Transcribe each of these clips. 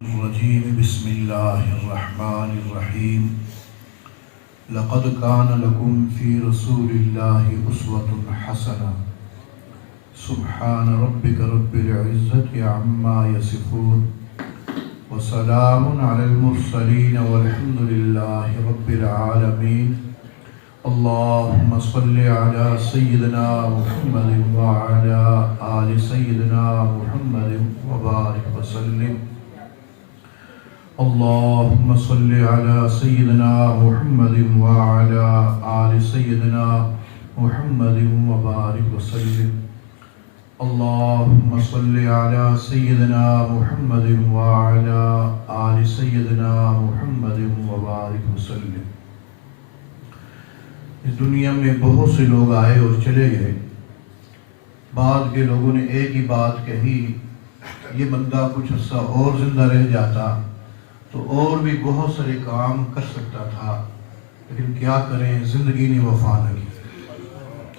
الرجيم بسم الله الرحمن الرحيم لقد كان لكم في رسول الله أسوة حسنة سبحان ربك رب العزة عما يصفون وسلام على المرسلين والحمد لله رب العالمين اللهم صل على سيدنا محمد وعلى آل سيدنا محمد وبارك وسلم اللهم صل على سيدنا محمد وعلى آل سيدنا محمد وبارك وسلم اللهم صل على سيدنا محمد وعلى آل سيدنا محمد وبارك وسلم۔ اس دنیا میں بہت سے لوگ آئے اور چلے گئے، بعد کے لوگوں نے ایک ہی بات کہی، یہ بندہ کچھ عرصہ اور زندہ رہ جاتا تو اور بھی بہت سارے کام کر سکتا تھا، لیکن کیا کریں، زندگی نے وفا نہ کی۔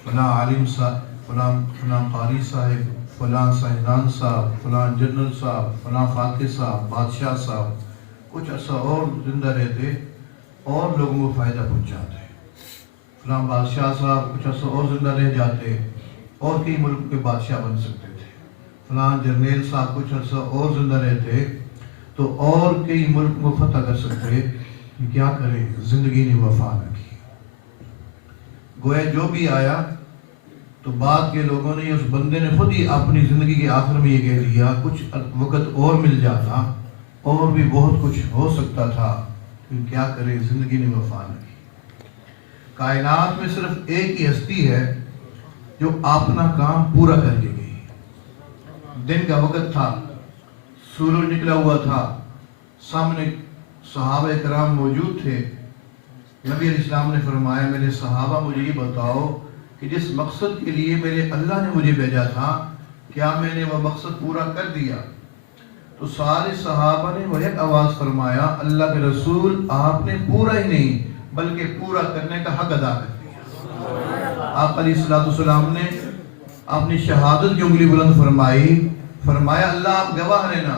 فلاں عالم صاحب، فلاں قاری صاحب، فلاں سائنسدان صاحب، فلاں جنرل صاحب، فلاں فاتح صاحب، بادشاہ صاحب کچھ عرصہ اور زندہ رہتے اور لوگوں کو فائدہ پہنچاتے، فلاں بادشاہ صاحب کچھ عرصہ اور زندہ رہ جاتے اور کئی ملک کے بادشاہ بن سکتے تھے، فلاں جرنیل صاحب کچھ عرصہ اور زندہ رہتے تو اور کئی ملک کو فتح کر سکتے، کیا کریں، زندگی نے وفا نہ کی۔ گویا جو بھی آیا تو بعد کے لوگوں نے، اس بندے نے خود ہی اپنی زندگی کے آخر میں یہ کہہ دیا، کچھ وقت اور مل جاتا اور بھی بہت کچھ ہو سکتا تھا، لیکن کیا کریں، زندگی نے وفا نہ کی۔ کائنات میں صرف ایک ہی ہستی ہے جو اپنا کام پورا کر کے گئی۔ دن کا وقت تھا، سورج نکلا ہوا تھا، سامنے صحابہ کرام موجود تھے۔ نبی علیہ السلام نے فرمایا، میرے صحابہ مجھے یہ بتاؤ کہ جس مقصد کے لیے میرے اللہ نے مجھے بھیجا تھا، کیا میں نے وہ مقصد پورا کر دیا؟ تو سارے صحابہ نے وہ ایک آواز فرمایا، اللہ کے رسول آپ نے پورا ہی نہیں بلکہ پورا کرنے کا حق ادا کر دیا۔ آپ علیہ السلام نے اپنی شہادت کی انگلی بلند فرمائی، فرمایا اللہ آپ گواہ رہنا،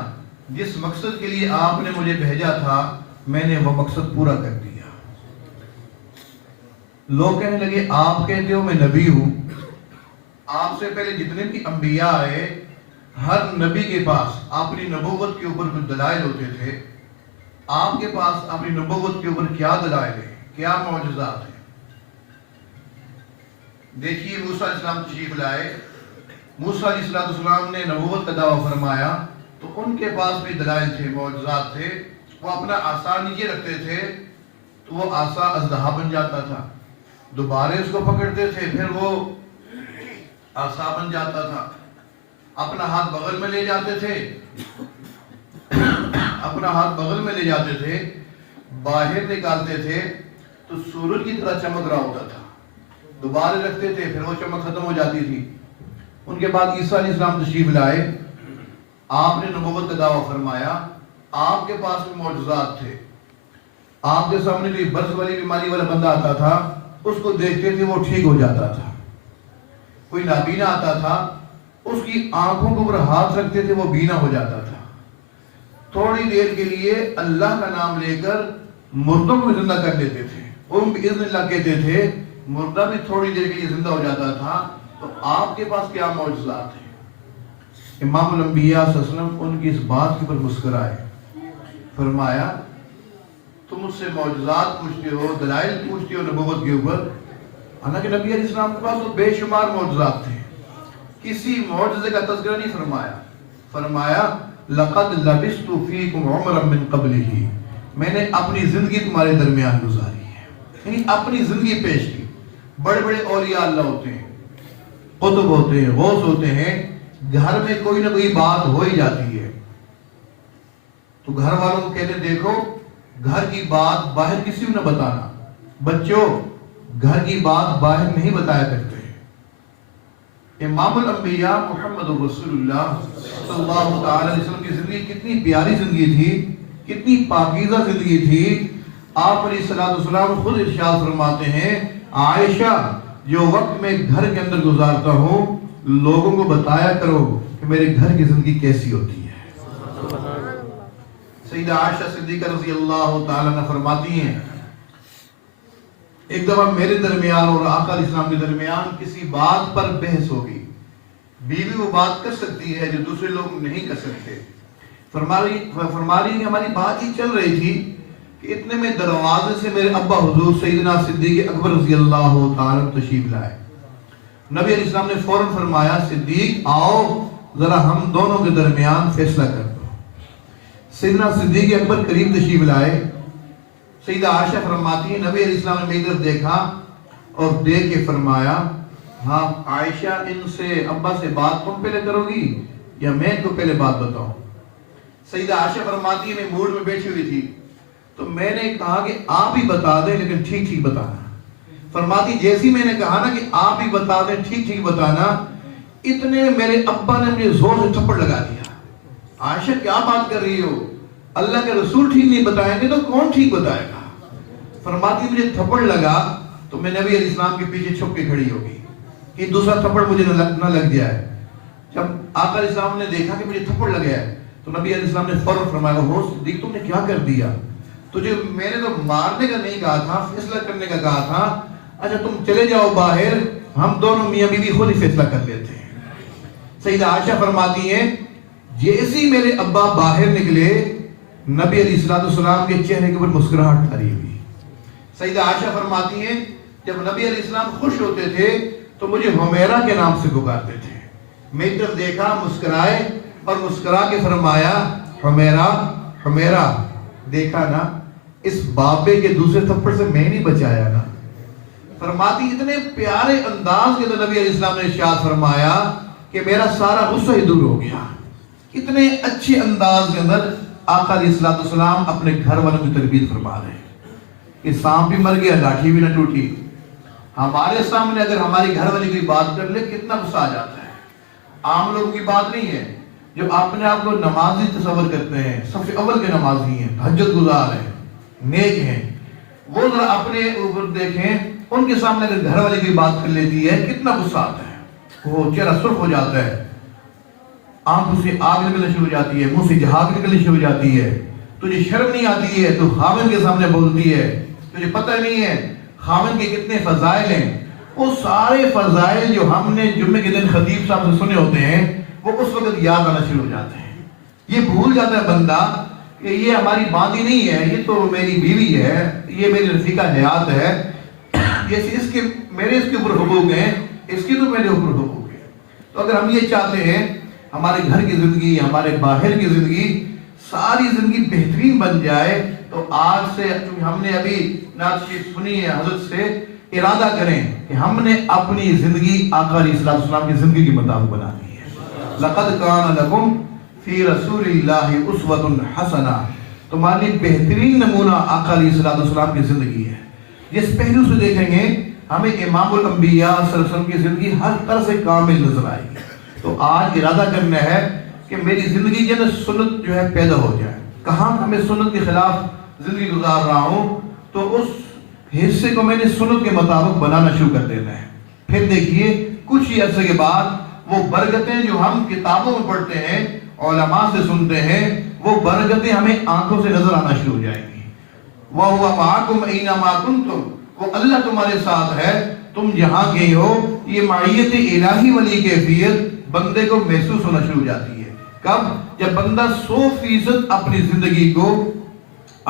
جس مقصد کے لیے آپ نے مجھے بھیجا تھا میں نے وہ مقصد پورا کر دیا۔ لوگ کہنے لگے آپ کہتے ہو میں نبی ہوں، آپ سے پہلے جتنے بھی انبیاء آئے ہر نبی کے پاس اپنی نبوت کے اوپر کچھ دلائل ہوتے تھے، آپ کے پاس اپنی نبوت کے اوپر کیا دلائل ہیں، کیا معجزات ہیں؟ دیکھیے موسیٰ علیہ السلام تشریف لائے، موسیٰ علیہ السلام نے نبوت کا دعویٰ فرمایا تو ان کے پاس بھی دلائل تھے، معجزات تھے۔ وہ اپنا عصا نیچے رکھتے تھے تو وہ عصا اژدہا بن جاتا تھا، دوبارہ اس کو پکڑتے تھے پھر وہ عصا بن جاتا تھا، اپنا ہاتھ بغل میں لے جاتے تھے، اپنا ہاتھ بغل میں لے جاتے تھے، باہر نکالتے تھے تو سورج کی طرح چمک رہا ہوتا تھا، دوبارہ رکھتے تھے پھر وہ چمک ختم ہو جاتی تھی۔ ان کے بعد عیسیٰ علیہ السلام تشریف لائے، آپ نے نبوت کا دعویٰ فرمایا، آپ کے پاس بھی معجزات تھے، آپ کے سامنے کوئی برس والی بیماری والا بندہ آتا تھا، اس کو دیکھتے تھے وہ ٹھیک ہو جاتا تھا، کوئی نابینا آتا تھا، اس کی آنکھوں کے اوپر ہاتھ رکھتے تھے وہ بینا ہو جاتا تھا۔ تھوڑی دیر کے لیے اللہ کا نام لے کر مردوں کو زندہ کر دیتے تھے، ان بإذن اللہ کہتے تھے، مردہ بھی تھوڑی دیر کے لیے زندہ ہو جاتا تھا۔ تو آپ کے پاس کیا معجزات ہیں؟ امام الانبیاء صلی اللہ علیہ وسلم ان کی اس بات کے اوپر مسکرائے، فرمایا تم مجھ سے معجزات پوچھتے ہو، دلائل پوچھتے ہو نبوت کے اوپر، حالانکہ نبی علیہ السلام کے پاس تو بے شمار معجزات تھے، کسی معجزے کا تذکرہ نہیں فرمایا۔ فرمایا لقد لبثت فیکم عمرا من قبلہ، میں نے اپنی زندگی تمہارے درمیان گزاری ہے، یعنی اپنی زندگی پیش کی۔ بڑے بڑے اولیاء اللہ ہوتے ہیں، قطب ہوتے ہیں، غوث ہوتے ہیں، گھر میں کوئی نہ کوئی بات ہو ہی جاتی ہے تو گھر والوں کو کہتے دیکھو گھر کی بات باہر کسی کو نہ بتانا، بچوں گھر کی بات باہر نہیں بتایا کرتے۔ امام الانبیاء محمد رسول اللہ صلی اللہ علیہ وسلم کی زندگی کتنی پیاری زندگی تھی، کتنی پاکیزہ زندگی تھی۔ آپ علیہ السلام خود ارشاد فرماتے ہیں، عائشہ جو وقت میں گھر کے اندر گزارتا ہوں لوگوں کو بتایا کرو کہ میرے گھر کی زندگی کیسی ہوتی ہے۔ سیدہ عائشہ صدیقہ رضی اللہ تعالیٰ عنہ فرماتی ہیں ایک دفعہ میرے درمیان اور آقا علیہ السلام کے درمیان کسی بات پر بحث ہوگی. بیوی وہ بات کر سکتی ہے جو دوسرے لوگ نہیں کر سکتے. فرما رہی کہ ہماری بات ہی چل رہی تھی کہ اتنے میں دروازے سے میرے ابا حضور سیدنا صدیق اکبر رضی اللہ تعالیٰ تشریف لائے. نبی علیہ السلام نے فوراً فرمایا صدیق آؤ ذرا ہم دونوں کے درمیان فیصلہ کر دو. سیدنا صدیق اکبر قریب تشریف لائے. سیدہ عائشہ فرماتی ہیں نبی علیہ السلام نے میری طرف دیکھا اور دیکھ کے فرمایا ہاں عائشہ ان سے ابا سے بات تم پہلے کرو گی یا میں تو پہلے بات بتاؤں. سیدہ عائشہ فرماتی ہے میں موڈ میں بیٹھی ہوئی تھی تو میں نے کہا کہ آپ ہی بتا دیں لیکن ٹھیک ٹھیک بتانا. فرماتی جیسی میں نے کہا نا کہ آپ ہی بتا دیں ٹھیک ٹھیک بتانا اتنے میرے ابا نے مجھے زور سے تھپڑ لگا دیا. عائشہ کیا بات کر رہی ہو اللہ کے رسول ٹھیک نہیں بتائیں گے تو کون ٹھیک بتائے گا. فرماتی مجھے تھپڑ لگا تو میں نبی علیہ السلام کے پیچھے چھپ کے کھڑی ہو گئی کہ دوسرا تھپڑ مجھے نہ لگ جائے. جب آقا علیہ السلام نے دیکھا کہ مجھے تھپڑ لگ گیا ہے تو نبی علیہ السلام نے فوراً فرمایا ہو صدیق تم نے کیا کر دیا تجھے میں نے تو مارنے کا نہیں کہا تھا فیصلہ کرنے کا کہا تھا. اچھا تم چلے جاؤ باہر ہم دونوں میاں بیوی خود ہی فیصلہ کر لیتے ہیں. سیدہ عائشہ فرماتی ہیں جیسے میرے ابا باہر نکلے نبی علیہ السلام کے چہرے کے اوپر مسکراہٹ طاری ہوئی. سیدہ عائشہ فرماتی ہیں جب نبی علیہ السلام خوش ہوتے تھے تو مجھے حمیرہ کے نام سے پکارتے تھے. میری طرف دیکھا مسکرائے اور مسکرا کے فرمایا حمیرہ حمیرہ. دیکھا نا اس بابے کے دوسرے تھپڑ سے میں نہیں بچایا نا. فرماتی اتنے پیارے انداز کے نبی علیہ السلام نے ارشاد فرمایا کہ میرا سارا غصہ ہی دور ہو گیا. اتنے اچھے انداز کے اندر آقا علیہ السلام اپنے گھر والوں کی تربیت فرما رہے ہیں کہ سانپ بھی مر گیا لاٹھی بھی نہ ٹوٹی. ہمارے سامنے اگر ہماری گھر والی کوئی بات کر لے کتنا غصہ آ جاتا ہے. عام لوگوں کی بات نہیں ہے جو اپنے آپ کو نمازی تصور کرتے ہیں صف اول کے نمازی ہیں تہجد گزار ہیں نیک ہیں وہ ذرا اپنے اوپر دیکھیں ان کے سامنے اگر گھر والی کوئی بات کر لیتی ہے کتنا غصہ آتا ہے. وہ چہرہ سرخ ہو جاتا ہے آنکھوں سے آگ نکلنا شروع ہو جاتی ہے منہ سے جھاگ نکلنی شروع ہو جاتی ہے. تجھے شرم نہیں آتی ہے تو خاوند کے سامنے بولتی ہے تجھے پتہ نہیں ہے خاوند کے کتنے فضائل ہیں. وہ سارے فضائل جو ہم نے جمعے کے دن خطیب صاحب سے سنے ہوتے ہیں وہ اس وقت یاد آنا شروع ہو جاتے ہیں. یہ بھول جاتا ہے بندہ کہ یہ ہماری باندھی نہیں ہے یہ تو میری بیوی ہے یہ میری رفیقہ حیات ہے جیسے اس کے اوپر حقوق ہیں اس کی تو میرے اوپر حقوق ہیں. تو اگر ہم یہ چاہتے ہیں ہمارے گھر کی زندگی ہمارے باہر کی زندگی ساری زندگی بہترین بن جائے تو آج سے ہم نے ابھی نعت شریف سنی ہے حضرت سے ارادہ کریں کہ ہم نے اپنی زندگی آقا علیہ السلام کی زندگی کے مطابق بنانی ہے. لَقَدْ كَانَ لَكُمْ فِي رَسُولِ اللَّهِ أُسْوَةٌ حَسَنَةٌ. تمہاری بہترین نمونہ آقا علیہ السلام کی زندگی ہے. جس پہلو سے دیکھیں گے ہمیں امام الانبیاء صلی اللہ علیہ وسلم کی زندگی ہر طرح سے کامل نظر آئے گی. تو آج ارادہ کرنا ہے کہ میری زندگی کے اندر سنت جو ہے پیدا ہو جائے. کہاں میں سنت کے خلاف زندگی گزار رہا ہوں تو اس حصے کو میں نے سنت کے مطابق بنانا شروع کر دینا ہے. پھر دیکھیے کچھ ہی عرصے کے بعد وہ برکتیں جو ہم کتابوں میں پڑھتے ہیں علماء سے سنتے ہیں وہ برکتیں ہمیں آنکھوں سے نظر آنا شروع ہو جائیں گی. وَهُوَ مَعَكُمْ أَيْنَمَا كُنْتُمْ. وہ اللہ تمہارے ساتھ ہے تم جہاں گئے ہو. یہ معیت الہی والی کیفیت بندے کو محسوس ہونا شروع ہو جاتی ہے. کب؟ جب بندہ 100% اپنی زندگی کو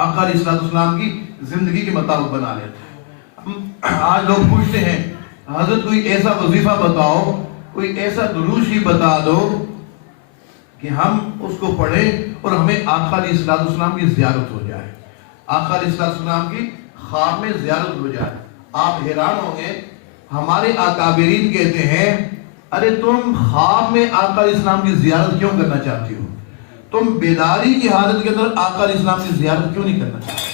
آقا علیہ السلام کی زندگی کے مطابق بنا لیتا ہے. آج لوگ پوچھتے ہیں حضرت کوئی ایسا وظیفہ بتاؤ کوئی ایسا دروش ہی بتا دو کہ ہم اس کو پڑھیں اور ہمیں آقا علیہ السلام کی زیارت ہو جائے آقا علیہ السلام کی خواب میں زیارت ہو جائے. آپ حیران ہوں گے ہمارے اکابرین کہتے ہیں ارے تم خواب میں آقا علیہ السلام کی زیارت کیوں کرنا چاہتی ہو تم بیداری کی حالت کے اندر آقا علیہ السلام کی زیارت کیوں نہیں کرنا چاہتے.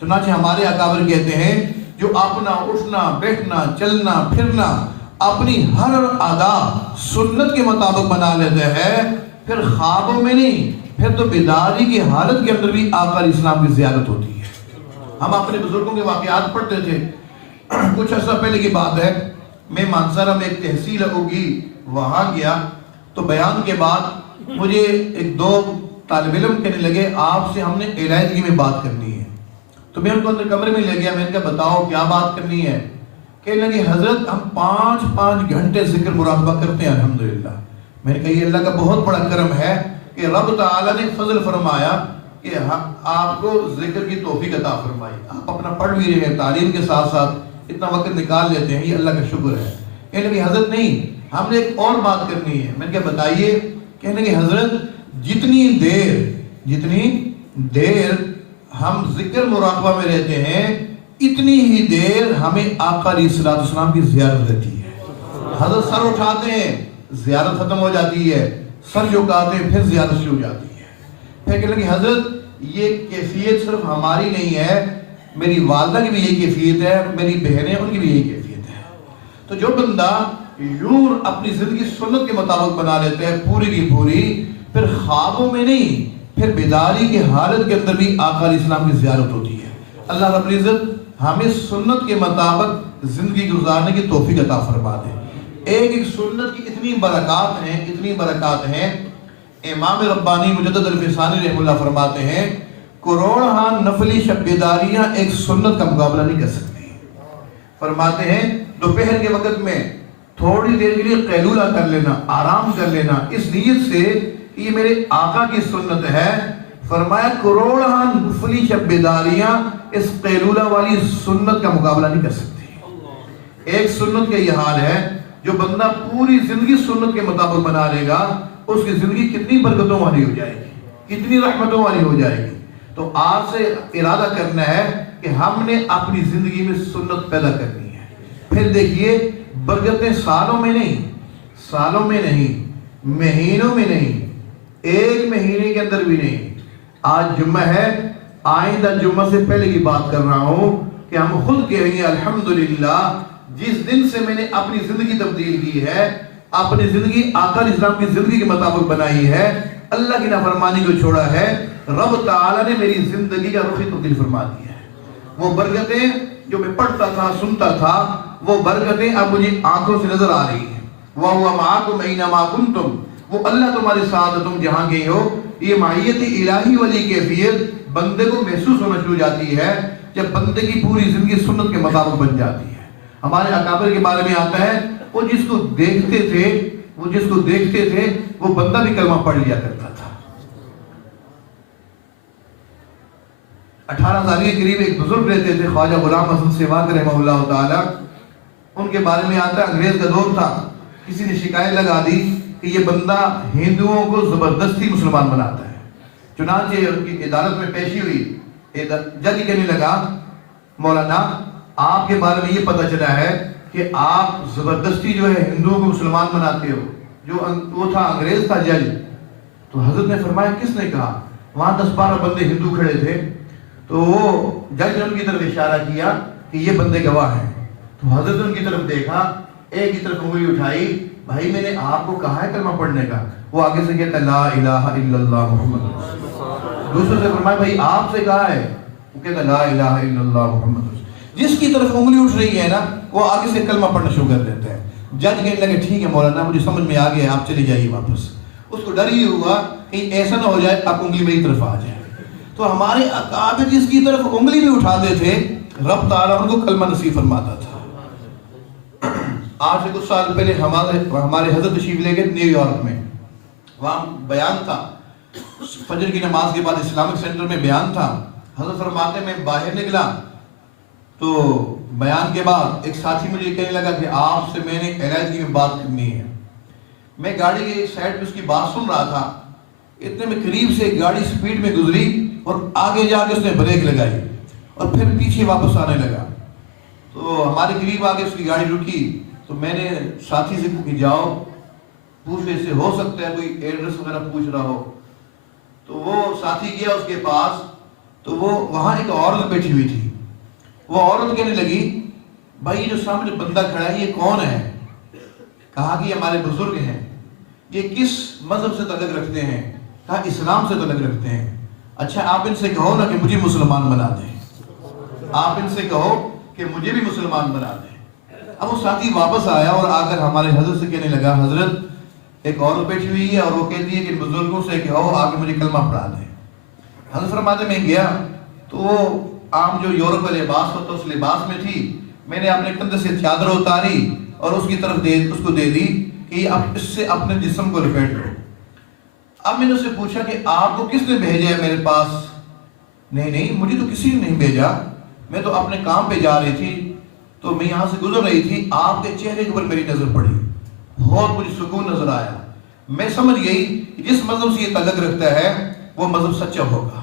چنانچہ ہمارے اکابر کہتے ہیں جو اپنا اٹھنا بیٹھنا چلنا پھرنا اپنی ہر ادا سنت کے مطابق بنا لیتا ہے پھر خوابوں میں نہیں پھر تو بیداری کی حالت کے اندر بھی آقا علیہ السلام کی زیارت ہوتی ہے. ہم اپنے بزرگوں کے واقعات پڑھتے تھے. کچھ عرصہ پہلے کی بات ہے میں مانسارا میں ایک تحصیل ہوگی وہاں گیا تو بیان کے بعد مجھے ایک 2 طالب علم کہنے لگے آپ سے ہم نے علیحدگی میں بات کرنی ہے. تو میں ان کو اندر کمرے میں لے گیا. میں نے کہا بتاؤ کیا بات کرنی ہے؟ کہنے لگے حضرت ہم 5 گھنٹے ذکر مراقبہ کرتے ہیں الحمدللہ. میں نے کہا یہ اللہ کا بہت بڑا کرم ہے کہ رب تعالیٰ نے فضل فرمایا کہ آپ کو ذکر کی توفیق عطا فرمائی. آپ اپنا پڑھ بھی رہے ہیں، تعلیم کے ساتھ ساتھ اتنا وقت نکال لیتے ہیں، یہ اللہ کا شکر ہے. کہنے لگے حضرت نہیں، ہم نے ایک اور بات کرنی ہے. میں نے کہا بتائیے. کہنے لگے حضرت جتنی دیر ہم ذکر مراقبہ میں رہتے ہیں اتنی ہی دیر ہمیں آقا علیہ السلام کی زیارت رہتی ہے. حضرت سر اٹھاتے ہیں زیارت ختم ہو جاتی ہے، سر جھکاتے ہیں پھر زیارت شروع ہو جاتی ہے. پھر کہنے لگے حضرت یہ کیفیت صرف ہماری نہیں ہے، میری والدہ کی بھی یہی کیفیت ہے، میری بہنیں ان کی بھی یہی کیفیت ہے. تو جو بندہ یوں اپنی زندگی سنت کے مطابق بنا لیتا ہے پوری کی پوری، پھر خوابوں میں نہیں، پھر بیداری کی حالت کے اندر بھی آقا علیہ السلام کی زیارت ہوتی ہے. اللہ رب العزت ہمیں سنت کے مطابق زندگی گزارنے کی توفیق عطا فرما دے. ایک سنت کی اتنی برکات ہیں. امام ربانی مجدد الفسانی رحمہ اللہ فرماتے ہیں کروڑ نفلی شب بیداریاں ایک سنت کا مقابلہ نہیں کر سکتی. فرماتے ہیں دوپہر کے وقت میں تھوڑی دیر کے لیے قیلولہ کر لینا، آرام کر لینا، اس نیت سے یہ میرے آقا کی سنت ہے. فرمایا کروڑ نفلی شب بیداریاں اس قیلولہ والی سنت کا مقابلہ نہیں کر سکتی. ایک سنت کا یہ حال ہے، جو بندہ پوری زندگی سنت کے مطابق بنا لے گا اس کی زندگی کتنی برکتوں والی ہو جائے گی، کتنی رحمتوں والی ہو جائے گی. تو آج سے ارادہ کرنا ہے کہ ہم نے اپنی زندگی میں سنت پیدا کرنی ہے. پھر دیکھیے برکتیں سالوں میں نہیں، مہینوں میں نہیں، ایک مہینے کے اندر بھی نہیں. آج جمعہ ہے، آئندہ جمعہ سے پہلے کی بات کر رہا ہوں کہ ہم خود کہیں گے الحمدللہ جس دن سے میں نے اپنی زندگی تبدیل کی ہے، اپنی زندگی آقا علیہ السلام کی زندگی کے مطابق بنائی ہے، اللہ کی نافرمانی کو چھوڑا ہے، رب تعالیٰ نے میری زندگی کا رخ تبدیل فرما دیا ہے. وہ برکتیں جو میں پڑھتا تھا، سنتا تھا، وہ برکتیں اب مجھے آنکھوں سے نظر آ رہی ہیں. وَهُوَ مَعَكُمْ أَيْنَمَا كُنْتُمْ، وہ اللہ تمہارے ساتھ تم جہاں گئے ہو. یہ معیت الہی والی کیفیت بندے کو محسوس ہونا شروع جاتی ہے جب بندے کی پوری زندگی سنت کے مطابق بن جاتی ہے. ہمارے اکابر کے بارے میں آتا ہے وہ جس کو دیکھتے تھے وہ بندہ بھی کلمہ پڑھ لیا کرتا تھا. 18 سال کے قریب ایک بزرگ رہتے تھے خواجہ غلام حسن سیواگ رحمہ اللہ تعالی. ان کے بارے میں آتا ہے انگریز کا دور تھا، کسی نے شکایت لگا دی کہ یہ بندہ ہندوؤں کو زبردستی مسلمان بناتا ہے. چنانچہ ان کی عدالت میں پیشی ہوئی. جج کہنے لگا مولانا آپ کے بارے میں یہ پتہ چلا ہے کہ آپ زبردستی جو ہے ہندوؤں کو مسلمان بناتے ہو. جو وہ تھا انگریز تھا جج. تو حضرت نے فرمایا کس نے کہا؟ وہاں 10-12 بندے ہندو کھڑے تھے. تو وہ جج نے ان کی طرف اشارہ کیا کہ یہ بندے گواہ ہیں. تو حضرت نے ان کی طرف دیکھا، ایک کی طرف انگلی اٹھائی، بھائی میں نے آپ کو کہا ہے کلمہ پڑھنے کا. وہ آگے سے کہتا ہے لا الہ الا اللہ محمد رسول اللہ. دوسرے سے فرمایا بھائی آپ سے کہا ہے؟ وہ کہتا ہے لا الہ الا اللہ محمد رسول اللہ. جس کی طرف انگلی اٹھ رہی ہے نا وہ آگے سے کلمہ پڑھنا شروع کر دیتے ہیں. جج کہنے لگے ٹھیک ہے مولانا مجھے سمجھ میں آ گیا، آپ چلے جائیے واپس. اس کو ڈر یہ ہوا کہیں ایسا نہ ہو جائے آپ انگلی میری طرف آ جائے. تو ہمارے اکابر جس کی طرف انگلی بھی اٹھاتے تھے رب تعالیٰ ان کو کلمہ نصیب فرماتا تھا. آج سے کچھ سال پہلے ہمارے حضرت تشریف لے گئے نیو یارک میں. وہاں بیان تھا، فجر کی نماز کے بعد اسلامک سینٹر میں بیان تھا. حضرت فرماتے میں باہر نکلا تو بیان کے بعد ایک ساتھی مجھے کہنے لگا کہ آپ سے میں نے علیحدگی میں بات کرنی ہے. میں گاڑی کے سائڈ پہ اس کی بات سن رہا تھا. اتنے میں قریب سے گاڑی سپیڈ میں گزری اور آگے جا کے اس نے بریک لگائی اور پھر پیچھے واپس آنے لگا. تو ہمارے قریب آگے اس کی گاڑی رکی. تو میں نے ساتھی سے کہا کہ جاؤ پوچھ سے ہو سکتا ہے کوئی ایڈریس وغیرہ پوچھ رہا ہو. تو وہ ساتھی گیا اس کے پاس. تو وہ وہاں ایک عورت بیٹھی ہوئی تھی. وہ عورت کہنے لگی بھائی جو سامنے بندہ کھڑا ہے یہ کون ہے؟ کہا کہ یہ ہمارے بزرگ ہیں. یہ کس مذہب سے تعلق رکھتے ہیں؟ کہا اسلام سے تعلق رکھتے ہیں. اچھا آپ ان سے کہو نا کہ مجھے مسلمان بنا دیں. آپ ان سے کہو کہ مجھے بھی مسلمان بنا دیں. اب وہ ساتھی واپس آیا اور آ کر ہمارے حضرت سے کہنے لگا حضرت ایک عورت بیٹھی ہوئی ہے اور وہ کہتی ہے کہ بزرگوں سے کہ آؤ آگے مجھے کلمہ پڑھا دیں. حضرت فرماتے میں گیا تو وہ عام جو یورپ کا لباس ہوتا اس لباس میں تھی. میں نے اپنے کندھے سے چادر اتاری اور اس کی طرف اس کو دے دی کہ اب اس سے اپنے جسم کو لپیٹ لو. اب میں نے اسے پوچھا کہ آپ کو کس نے بھیجا ہے میرے پاس؟ نہیں مجھے تو کسی نے نہیں بھیجا, میں تو اپنے کام پہ جا رہی تھی, تو میں یہاں سے گزر رہی تھی, آپ کے چہرے کے اوپر میری نظر پڑی, بہت مجھے سکون نظر آیا. میں سمجھ گئی کہ جس مذہب سے یہ تعلق رکھتا ہے وہ مذہب سچا ہوگا.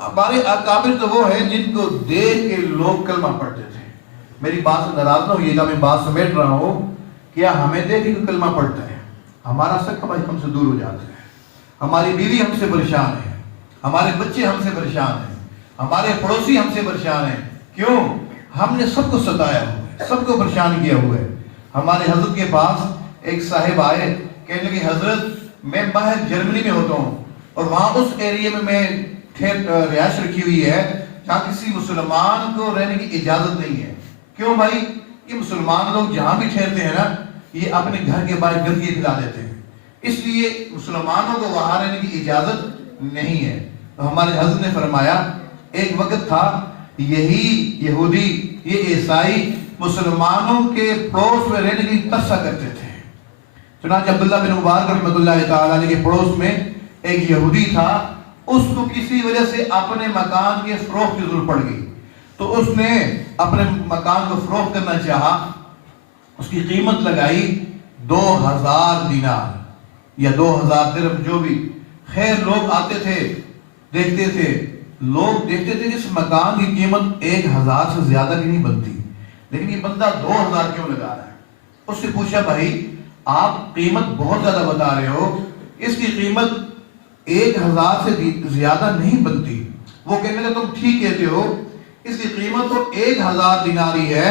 ہمارے اکابر تو وہ ہیں جن کو دیکھ کے لوگ کلمہ پڑھتے تھے. میری بات سے ناراض نہ ہوئیے گا, میں بات سمیٹ رہا ہوں. کیا ہمیں دیکھ کے کلمہ پڑھتا ہے, ہمارا سکا بھائی ہم سے دور ہو جاتا ہے, ہماری بیوی ہم سے پریشان ہے, ہمارے بچے ہم سے پریشان ہیں, ہمارے پڑوسی ہم سے پریشان ہیں. کیوں؟ ہم نے سب کو ستایا ہوا ہے, سب کو پریشان کیا ہوا ہے. ہمارے حضرت کے پاس ایک صاحب آئے, کہنے لگے حضرت میں باہر جرمنی میں ہوتا ہوں اور وہاں اس ایریے میں رہائش رکھی ہوئی ہے جہاں کسی مسلمان کو رہنے کی اجازت نہیں ہے. کیوں بھائی؟ یہ مسلمان لوگ جہاں بھی ٹھہرتے ہیں نا, یہ اپنے گھر کے باہر گندگی پھیلا دیتے ہیں, اس لیے مسلمانوں کو وہاں رہنے کی اجازت نہیں ہے. تو ہمارے حضرت نے فرمایا ایک وقت تھا یہی یہودی, یہ عیسائی مسلمانوں کے پڑوس میں رہنے کی ترسا کرتے تھے. چنانچہ عبداللہ بن مبارک رحمۃ اللہ تعالیٰ علیہ کے پڑوس میں ایک یہودی تھا, اس کو کسی وجہ سے اپنے مکان کے فروخت کی ضرورت پڑ گئی, تو اس نے اپنے مکان کو فروخت کرنا چاہا. اس کی قیمت لگائی 2000 دینار یا 2000 درہم جو بھی. خیر لوگ آتے تھے, دیکھتے تھے, لوگ دیکھتے تھے کہ اس مکان کی قیمت 1000 سے زیادہ کی نہیں بنتی, لیکن یہ بندہ 2000 کیوں لگا رہا ہے. اس سے پوچھا بھائی آپ قیمت بہت زیادہ بتا رہے ہو, اس کی قیمت 1000 سے زیادہ نہیں بنتی. وہ کہنے لگا تم ٹھیک کہتے ہو, اس کی قیمت تو 1000 دینار ہی ہے,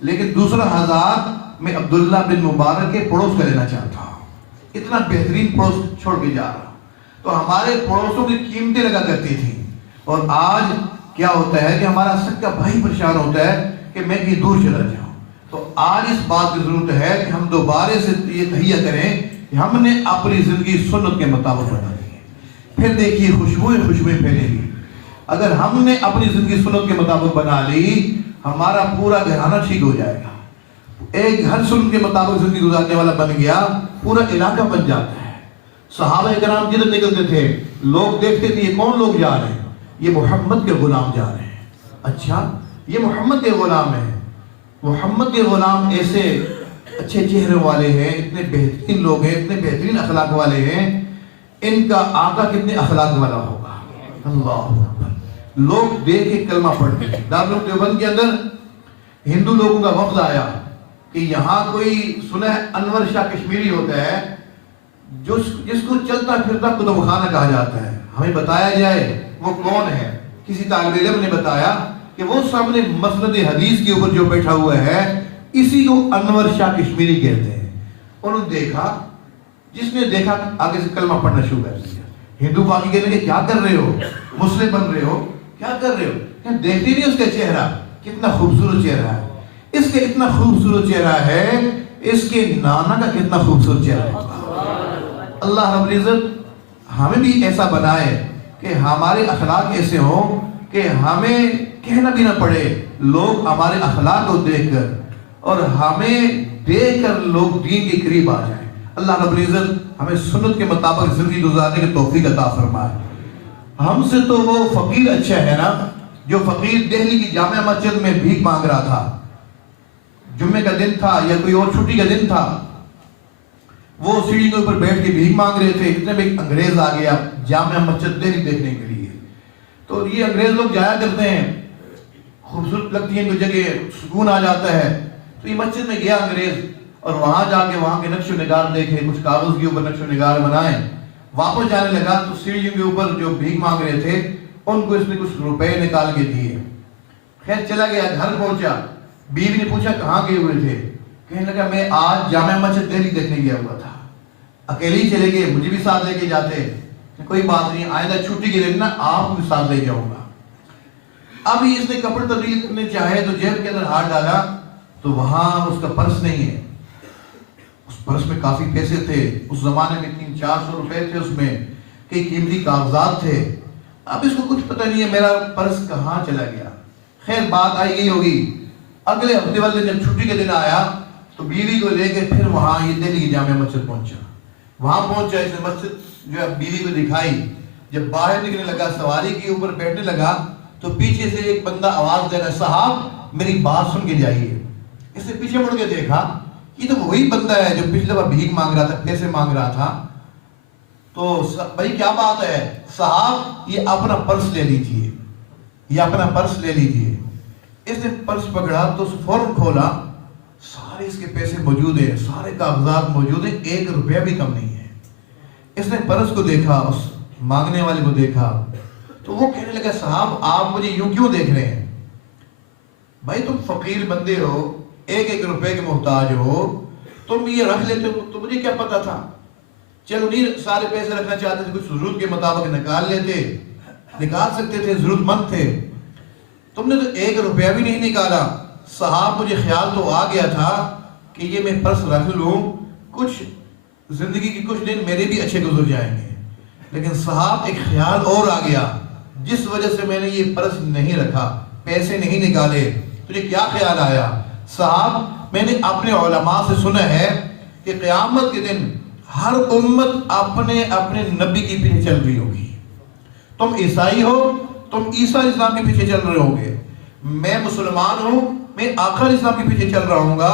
لیکن دوسرا 1000 میں عبداللہ بن مبارک کے پڑوس کا لینا چاہتا ہوں. اتنا بہترین پڑوس چھوڑ کے جا رہا. تو ہمارے پڑوسوں کی قیمتیں لگا کرتی تھی, اور آج کیا ہوتا ہے کہ ہمارا سکا بھائی پریشان ہوتا ہے کہ میں کہیں دور چلا جاؤں. تو آج اس بات کی ضرورت ہے کہ ہم دوبارہ سے یہ تہیہ کریں کہ ہم نے اپنی زندگی سنت کے مطابق بنا لی ہے. پھر دیکھیے خوشبوئیں پھیلے گی. اگر ہم نے اپنی زندگی سنت کے مطابق بنا لی, ہمارا پورا گھرانہ ٹھیک ہو جائے گا. ایک گھر سنت کے مطابق زندگی گزارنے والا بن گیا, پورا علاقہ بن جاتا ہے. صحابہ کرام جدھر نکلتے تھے لوگ دیکھتے تھے یہ کون لوگ جا رہے ہیں, یہ محمد کے غلام جا رہے ہیں. اچھا یہ محمد کے غلام ہیں. محمد کے غلام ایسے اچھے چہرے والے ہیں, اتنے بہترین لوگ ہیں, اتنے بہترین اخلاق والے ہیں, ان کا آقا کتنے اخلاق والا ہوگا. اللہ اکبر. لوگ دیکھ کے کلمہ پڑھتے ہیں. دارالعلوم دیوبند کے اندر ہندو لوگوں کا وفد آیا کہ یہاں کوئی سنا ہے انور شاہ کشمیری ہوتا ہے جس کو چلتا پھرتا کتب خانہ کہا جاتا ہے. ہمیں بتایا جائے وہ کون ہے. کسی طالب علم نے بتایا کہ وہ سامنے مسند حدیث کے اوپر جو بیٹھا ہوا ہے اسی کو انور شاہ کشمیری کہتے ہیں. انہوں نے دیکھا, جس نے دیکھا آگے سے کلمہ پڑھنا شروع کر دیا. ہندو باقی کہنے لگے کیا کر رہے ہو, مسلم بن رہے ہو, کیا کر رہے ہو. دیکھتے نہیں اس کا چہرہ کتنا خوبصورت چہرہ ہے, اس کے اتنا خوبصورت چہرہ ہے, اس کے نانا کا کتنا خوبصورت چہرہ ہے. اللہ رب العزت ہمیں بھی ایسا بنائے کہ ہمارے اخلاق ایسے ہوں کہ ہمیں کہنا بھی نہ پڑے, لوگ ہمارے اخلاق کو دیکھ کر اور ہمیں دیکھ کر لوگ دین کے قریب آ جائیں. اللہ رب العزت ہمیں سنت کے مطابق زندگی گزارنے کی توفیق عطا فرمائے. ہم سے تو وہ فقیر اچھا ہے نا جو فقیر دہلی کی جامع مسجد میں بھیک مانگ رہا تھا. جمعے کا دن تھا یا کوئی اور چھٹی کا دن تھا, وہ سیڑھی کے اوپر بیٹھ کے بھیک مانگ رہے تھے. اتنے میں ایک انگریز آ گیا جامع مسجد دہلی دیکھنے کے لیے. تو یہ انگریز لوگ جایا کرتے ہیں, خوبصورت لگتی ہیں کوئی جگہ, سکون آ جاتا ہے. تو یہ مسجد میں گیا انگریز اور وہاں جا کے وہاں کے نقش و نگار دیکھے, کچھ کاغذ کے اوپر نقش و نگار بنائے. واپس جانے لگا تو سیڑھیوں کے اوپر جو بھیک مانگ رہے تھے ان کو اس نے کچھ روپے نکال کے دیے. خیر چلا گیا, گھر پہنچا, بیوی نے پوچھا کہاں گئے ہوئے تھے. کہنے لگا میں آج جامع مسجد دہلی دیکھنے گیا ہوا تھا. اکیلے ہی چلے گئے, مجھے بھی ساتھ لے کے جاتے. کوئی بات نہیں, آئندہ چھٹی کے دن نا آپ کو ساتھ لے جاؤں گا. ابھی اس نے کپڑے تبدیل کرنے چاہے تو جیب کے اندر ہاتھ ڈالا تو وہاں اس کا پرس نہیں ہے. اس پرس میں کافی پیسے تھے، اس زمانے میں 300-400 روپے تھے، اس میں کئی قیمتی کاغذات تھے. اب اس کو کچھ پتہ نہیں ہے میرا پرس کہاں چلا گیا. خیر بات آئی گئی ہوگی. اگلے ہفتے والے جب چھٹی کے دن آیا تو بیوی کو لے کے پھر وہاں یہ دہلی کی جامع مسجد پہنچا. وہاں پہنچا، اس نے مسجد جو ہے بیوی کو دکھائی. جب باہر نکلنے لگا، سواری کے اوپر بیٹھنے لگا تو پیچھے سے ایک بندہ آواز دے رہا ہے، صاحب میری بات سن کے جائیے. اس نے پیچھے مڑ کے دیکھا، یہ تو وہی بندہ ہے جو پچھلے بار بھیک مانگ رہا تھا، پیسے مانگ رہا تھا. تو بھائی کیا بات ہے؟ صاحب یہ اپنا پرس لے لیجئے، یہ اپنا پرس لے لیجئے. اس نے پرس پکڑا تو فوراً کھولا، سارے اس کے پیسے موجود ہیں، سارے کاغذات موجود ہیں، 1 روپیہ بھی کم نہیں ہے. اس نے پرس کو دیکھا، اس مانگنے والے کو دیکھا تو وہ کہنے لگا، صاحب آپ مجھے یوں کیوں دیکھ رہے ہیں؟ بھائی تم فقیر بندے ہو، 1 روپے کے محتاج ہو، تم یہ رکھ لیتے ہو تو مجھے کیا پتا تھا. چلو نہیں سارے پیسے رکھنا چاہتے تھے، کچھ ضرورت کے مطابق نکال لیتے، نکال سکتے تھے، ضرورت مند تھے. تم نے تو 1 روپیہ بھی نہیں نکالا. صاحب مجھے خیال تو آ گیا تھا کہ یہ میں پرس رکھ لوں، کچھ زندگی کی کچھ دن میرے بھی اچھے گزر جائیں گے. لیکن صاحب ایک خیال اور آ گیا، جس وجہ سے میں نے یہ پرس نہیں رکھا، پیسے نہیں نکالے. تجھے کیا خیال آیا؟ صاحب میں نے اپنے علماء سے سنا ہے کہ قیامت کے دن ہر امت اپنے اپنے نبی کی پیچھے چل رہی ہوگی. تم عیسائی ہو، تم عیسیٰ علیہ السلام کے پیچھے چل رہے ہوں گے. میں مسلمان ہوں، میں آقا علیہ السلام کے پیچھے چل رہا ہوں گا.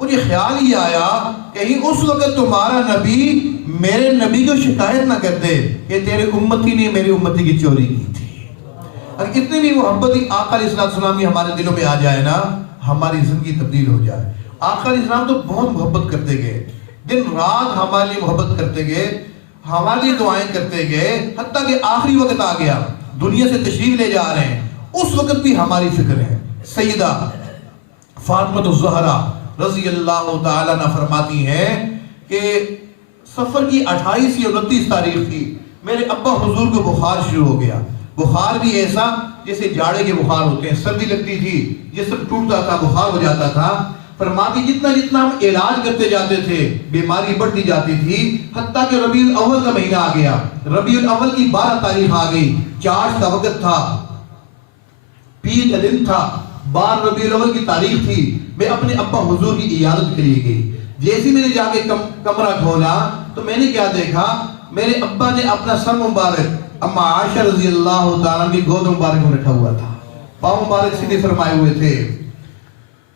مجھے خیال ہی آیا کہیں اس وقت تمہارا نبی میرے نبی کو شکایت نہ کر دے کہ تیرے امتی نے میری امتی کی چوری کی تھی. اگر اتنی بھی محبت آقا علیہ السلام کی ہمارے دلوں میں آ جائے نا، ہماری زندگی تبدیل ہو جائے. آقا علیہ السلام تو بہت محبت کرتے گئے، دن رات ہمارے لیے محبت کرتے گئے، ہمارے لیے دعائیں کرتے گئے، حتیٰ کہ آخری وقت آ گیا، دنیا سے تشریف لے جا رہے ہیں، اس وقت بھی ہماری فکر ہے. سیدہ فاطمہ الزہرا رضی اللہ تعالیٰ عنہ فرماتی ہیں کہ سفر کی 28 یا 29 تاریخ تھی، میرے ابا حضور کو بخار شروع ہو گیا. بخار بھی ایسا جیسے جاڑے کے بخار ہوتے ہیں، سردی لگتی تھی، جسم ٹوٹتا تھا، بخار ہو جاتا تھا. فرماتی جتنا جتنا ہم علاج کرتے جاتے تھے بیماری بڑھتی جاتی تھی، حتیٰ کہ ربیع الاول کا مہینہ آ گیا. ربیع الاول کی 12 تاریخ آ گئی، چاش کا وقت تھا، پیر کا دن تھا، 12 ربیع الاول کی تاریخ تھی. میں اپنے ابا حضور کی عیادت کے لیے گئی. جیسے میں نے جا کے کمرہ کھولا تو میں نے کیا دیکھا، میرے ابا نے اپنا سر مبارک اما عائشہ رضی اللہ تعالیٰ کی گود مبارک میں رکھا ہوا تھا، پاؤں مبارک سیدھے فرمائے ہوئے تھے.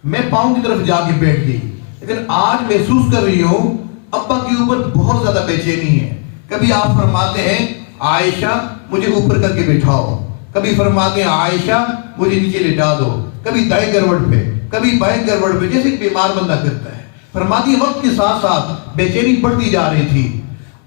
میں پاؤں کی طرف جا کے بیٹھ گئی. لیکن آج محسوس کر رہی ہوں ابا کے اوپر بہت زیادہ بے چینی ہے. کبھی آپ فرماتے ہیں عائشہ مجھے اوپر کر کے بٹھاؤ، کبھی فرماتے ہیں عائشہ مجھے نیچے لٹا دو، کبھی دائیں کروٹ پہ، کبھی بائیں کروٹ پہ، جیسے ایک بیمار بندہ کرتا ہے. فرماتی وقت کے ساتھ ساتھ بے چینی بڑھتی جا رہی تھی.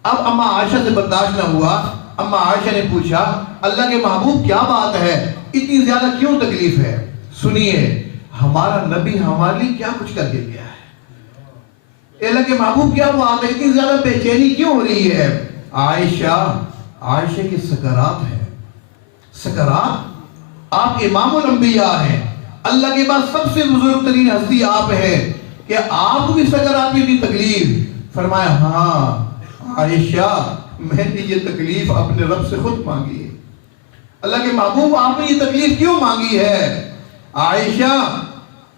اب اما عائشہ سے برداشت نہ ہوا. اما عائشہ نے پوچھا اللہ کے محبوب کیا بات ہے، اتنی زیادہ کیوں تکلیف ہے؟ سنیے ہمارا نبی ہمارے لیے کیا کچھ کر کے گیا ہے. اللہ کے محبوب کیا بات ہے، اتنی زیادہ بے چینی کیوں ہو رہی ہے؟ عائشہ کی سکرات ہے. سکرات، آپ امام الانبیاء ہیں، اللہ کے بعد سب سے بزرگ ترین ہستی آپ ہیں، کہ آپ کو بھی سکرات میں بھی تکلیف؟ فرمایا ہاں عائشہ میں نے یہ تکلیف اپنے رب سے خود مانگی ہے. اللہ کے محبوب آپ نے یہ تکلیف کیوں مانگی ہے؟ عائشہ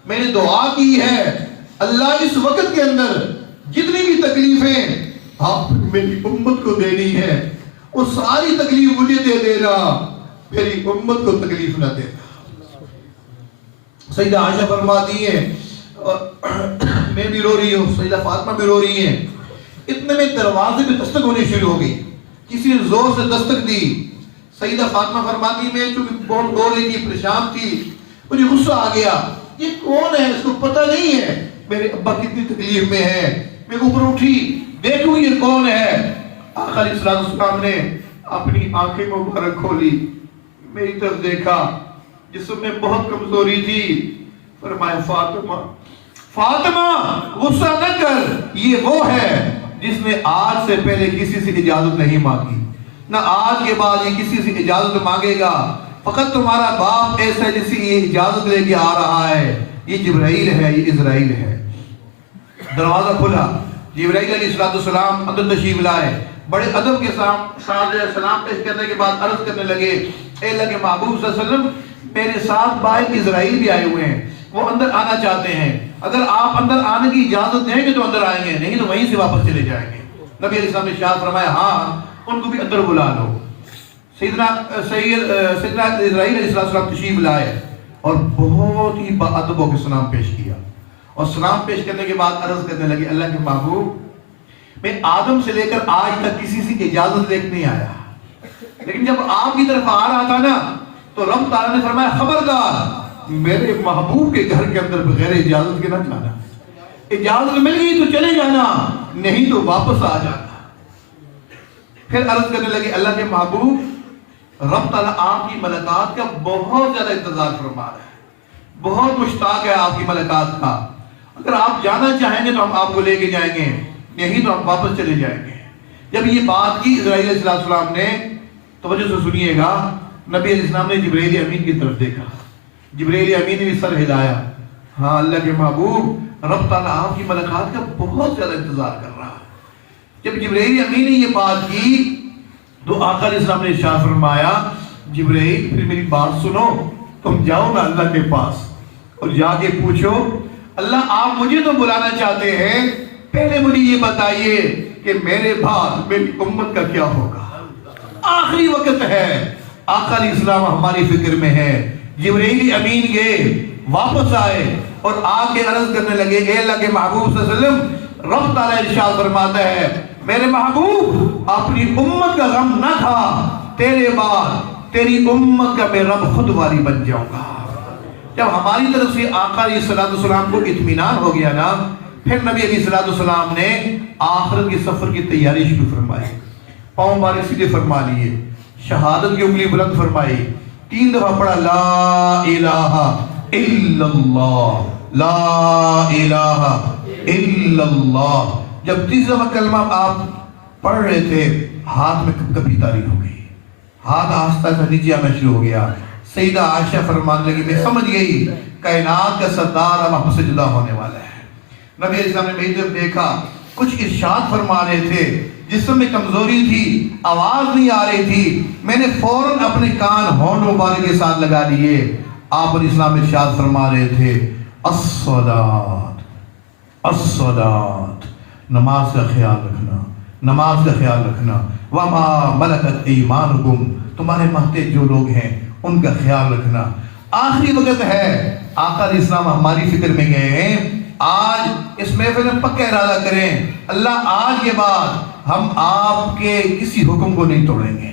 میں نے دعا کی ہے اللہ اس وقت کے اندر جتنی بھی تکلیفیں آپ میری امت کو دینی ہے وہ ساری تکلیف مجھے دے دینا، میری امت کو تکلیف نہ دینا. سیدہ عائشہ فرماتی ہے میں بھی رو رہی ہوں، سیدہ فاطمہ بھی رو رہی ہیں. اتنے میں دروازے پہ دستک ہونی شروع ہو گئی، کسی نے زور سے دستک دی. سیدہ فاطمہ فرماتی میں چونکہ بہت رو رہی تھی، پریشان تھی، مجھے غصہ آ گیا، یہ کون ہے، اس کو پتہ نہیں ہے میرے ابا کتنی تکلیف میں ہے. میں اوپر اٹھی دیکھوں یہ کون ہے. آقا علیہ السلام نے اپنی آنکھیں مبارک کھولی، میری طرف دیکھا، جسم میں بہت کمزوری تھی. فرمایا فاطمہ غصہ نہ کر، یہ وہ ہے جس نے آج سے پہلے کسی سے اجازت نہیں مانگی، نہ آج کے بعد یہ کسی سے اجازت مانگے گا. فقط تمہارا باپ ایسا جس سے یہ اجازت لے کے آ رہا ہے، یہ جبرائیل ہے، یہ اسرائیل ہے. دروازہ کھلا، جبرائیل علیہ السلام اندر تشریف لائے، بڑے ادب کے ساتھ سلام پیش کرنے کے بعد عرض کرنے لگے، اے اللہ کے محبوب صلی اللہ علیہ وسلم، میرے ساتھ باہر اسرائیل بھی آئے ہوئے ہیں، وہ اندر آنا چاہتے ہیں، اگر آپ اندر آنے کی اجازت دیں گے تو اندر آئیں گے، نہیں تو وہیں سے واپس چلے جائیں گے۔ نبی علیہ السلام نے ارشاد فرمایا ہاں ان کو بھی اندر بلا لو۔ سیدنا اسرائیل علیہ السلام تشریف لائے اور بہت ہی بادب ہو کے سلام پیش کیا، اور سلام پیش کرنے کے بعد عرض کرنے لگے، اللہ کے محبوب، میں آدم سے لے کر آج تک کسی سے اجازت لے کے نہیں آیا، لیکن جب آپ کی طرف آ رہا تھا نا تو رب تعالیٰ نے فرمایا خبردار میرے محبوب کے گھر کے اندر بغیر اجازت کے نہ جانا، اجازت مل گئی تو چلے جانا، نہیں تو واپس آ جانا۔ پھر عرض کرنے لگے، اللہ کے محبوب، رب تعالیٰ آپ کی ملاقات کا بہت زیادہ انتظار فرما رہا ہے، بہت مشتاق ہے آپ کی ملاقات کا، اگر آپ جانا چاہیں گے تو ہم آپ کو لے کے جائیں گے، نہیں تو ہم واپس چلے جائیں گے۔ جب یہ بات کی اسرائیل علیہ السلام نے، توجہ سے سنیے گا، نبی علیہ السلام نے جبرائیل امین کی طرف دیکھا، جبرائیل امین نے بھی سر ہلایا، ہاں اللہ کے محبوب، رب تعالیٰ آپ کی ملاقات کا بہت زیادہ انتظار کر رہا ہے۔ جب جبرائیل امین نے یہ بات کی تو آقا علیہ السلام نے ارشاد فرمایا، جبرائیل پھر میری بات سنو، تم جاؤ نا اللہ کے پاس اور جا کے پوچھو، اللہ آپ مجھے تو بلانا چاہتے ہیں، پہلے مجھے یہ بتائیے کہ میرے بعد میری امت کا کیا ہوگا، آخری وقت ہے۔ آقا علیہ السلام ہماری فکر میں ہے۔ جبرائیل امین گئے، واپس آئے اور آ کے عرض کرنے لگے، اے اللہ کے محبوب صلی اللہ علیہ وسلم، رب تعالیٰ ارشاد فرماتا ہے، میرے محبوب اپنی امت کا غم نہ کھا، تیرے بعد تیری امت کا میں رب خود والی بن جاؤں گا۔ جب ہماری طرف سے آقا علیہ السلام کو اطمینان ہو گیا نا، پھر نبی علیہ السلام نے آخرت کے سفر کی تیاری شروع فرمائی، پاؤں بارے سیدھے فرما لیے، شہادت کی انگلی بلند فرمائی، 3 دفعہ پڑھا لا الہ الا اللہ، لا الہ الا اللہ۔ جب 30 دفعہ کلمہ آپ پڑھ رہے تھے، ہاتھ میں کپی تاری ہو گئی، ہاتھ آہستہ سے نیچے آنا شروع ہو گیا۔ سیدہ عائشہ فرمانے لگی، میں سمجھ گئی کائنات کا سردار اب ہم سے جدا ہونے والا ہے۔ نبی علیہ السلام نے میری طرف دیکھا، کچھ ارشاد فرما رہے تھے، جسم میں کمزوری تھی، آواز نہیں آ رہی تھی، میں نے فوراً اپنے کان ہونٹ مبارک کے ساتھ لگا لیے۔ آپ علیہ السلام ارشاد فرما رہے تھے، الصلاۃ الصلاۃ، نماز کا خیال رکھنا، نماز کا خیال رکھنا، وما ملکت ایمانکم، تمہارے مہتے جو لوگ ہیں ان کا خیال رکھنا۔ آخری وقت ہے، آقا علیہ السلام ہماری فکر میں گئے ہیں، آج اس محفل میں پکا ارادہ کریں، اللہ آج کے بعد ہم آپ کے کسی حکم کو نہیں توڑیں گے،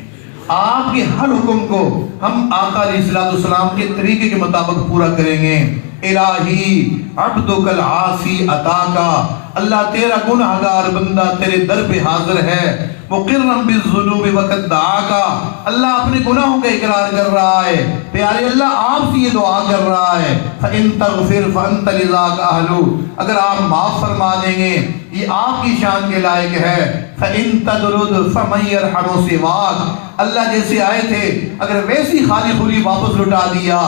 آپ کے ہر حکم کو ہم آقا علیہ السلام کے طریقے کے مطابق پورا کریں گے۔ الہی عبدک العاصی عطاکا، اللہ تیرا گناہگار بندہ تیرے در پہ حاضر ہے، مقرم بالذنوب وقد دعاکا، اللہ اپنے گناہوں کا اقرار کر رہا ہے، پیارے اللہ آپ سے یہ دعا کر رہا ہے، فَإِن تَغْفِرْ فَأَنْتَ لِذَاكَ أَهْلُ، اگر آپ معاف فرما دیں گے یہ آپ کی شان کے لائق ہے، فَإِن تَدْرُدْ فَمَنْ يَرْحَمُ سِوَاكَ، اللہ جیسے آئے تھے اگر ویسی خالی خلی واپس لٹا دیا،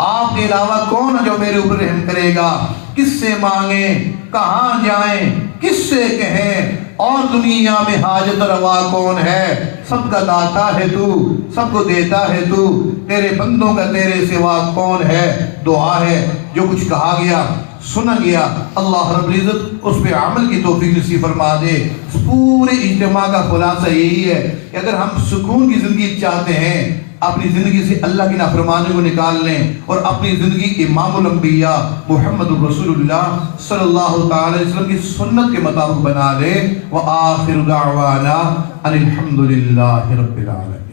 آپ کے علاوہ کون ہے جو میرے اوپر رحم کرے گا، کس سے مانگیں، کہاں جائیں، کس سے کہیں، اور دنیا میں حاجت روا کون ہے، سب کا داتا ہے تو، سب کو دیتا ہے تو، تیرے بندوں کا تیرے سوا کون ہے۔ دعا ہے جو کچھ کہا گیا سنا گیا، اللہ رب العزت اس پہ عمل کی توفیق نصیب فرما دے۔ اس پورے اجتماع کا خلاصہ یہی ہے کہ اگر ہم سکون کی زندگی چاہتے ہیں، اپنی زندگی سے اللہ کی نافرمانی کو نکال لیں اور اپنی زندگی امام الانبیاء محمد رسول اللہ صلی اللہ تعالی علیہ وسلم کی سنت کے مطابق بنا لیں۔ وآخر دعوانا ان الحمد للہ رب العالمین۔